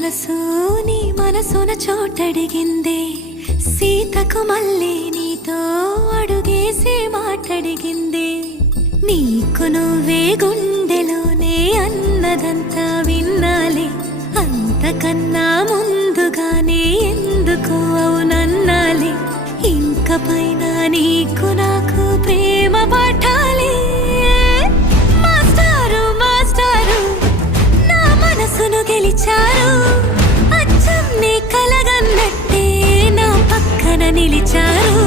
మనసు నీ మనసున చోటడిగిందే సీతకు మళ్ళీ నీతో అడుగేసి మాటడిగిందే నీకు నువ్వే గుండెలోనే అన్నదంతా విన్నాలే అంతకన్నా ముందుగానే ఎందుకు అవునన్నాలే ఇంక పైన నీకు నాకు ప్రేమ పాఠాలే మాస్టారు మాస్టారు నా మనసును గెలిచారు అచ్చం నీ కలగన్నట్టే నా పక్కన నిలిచారు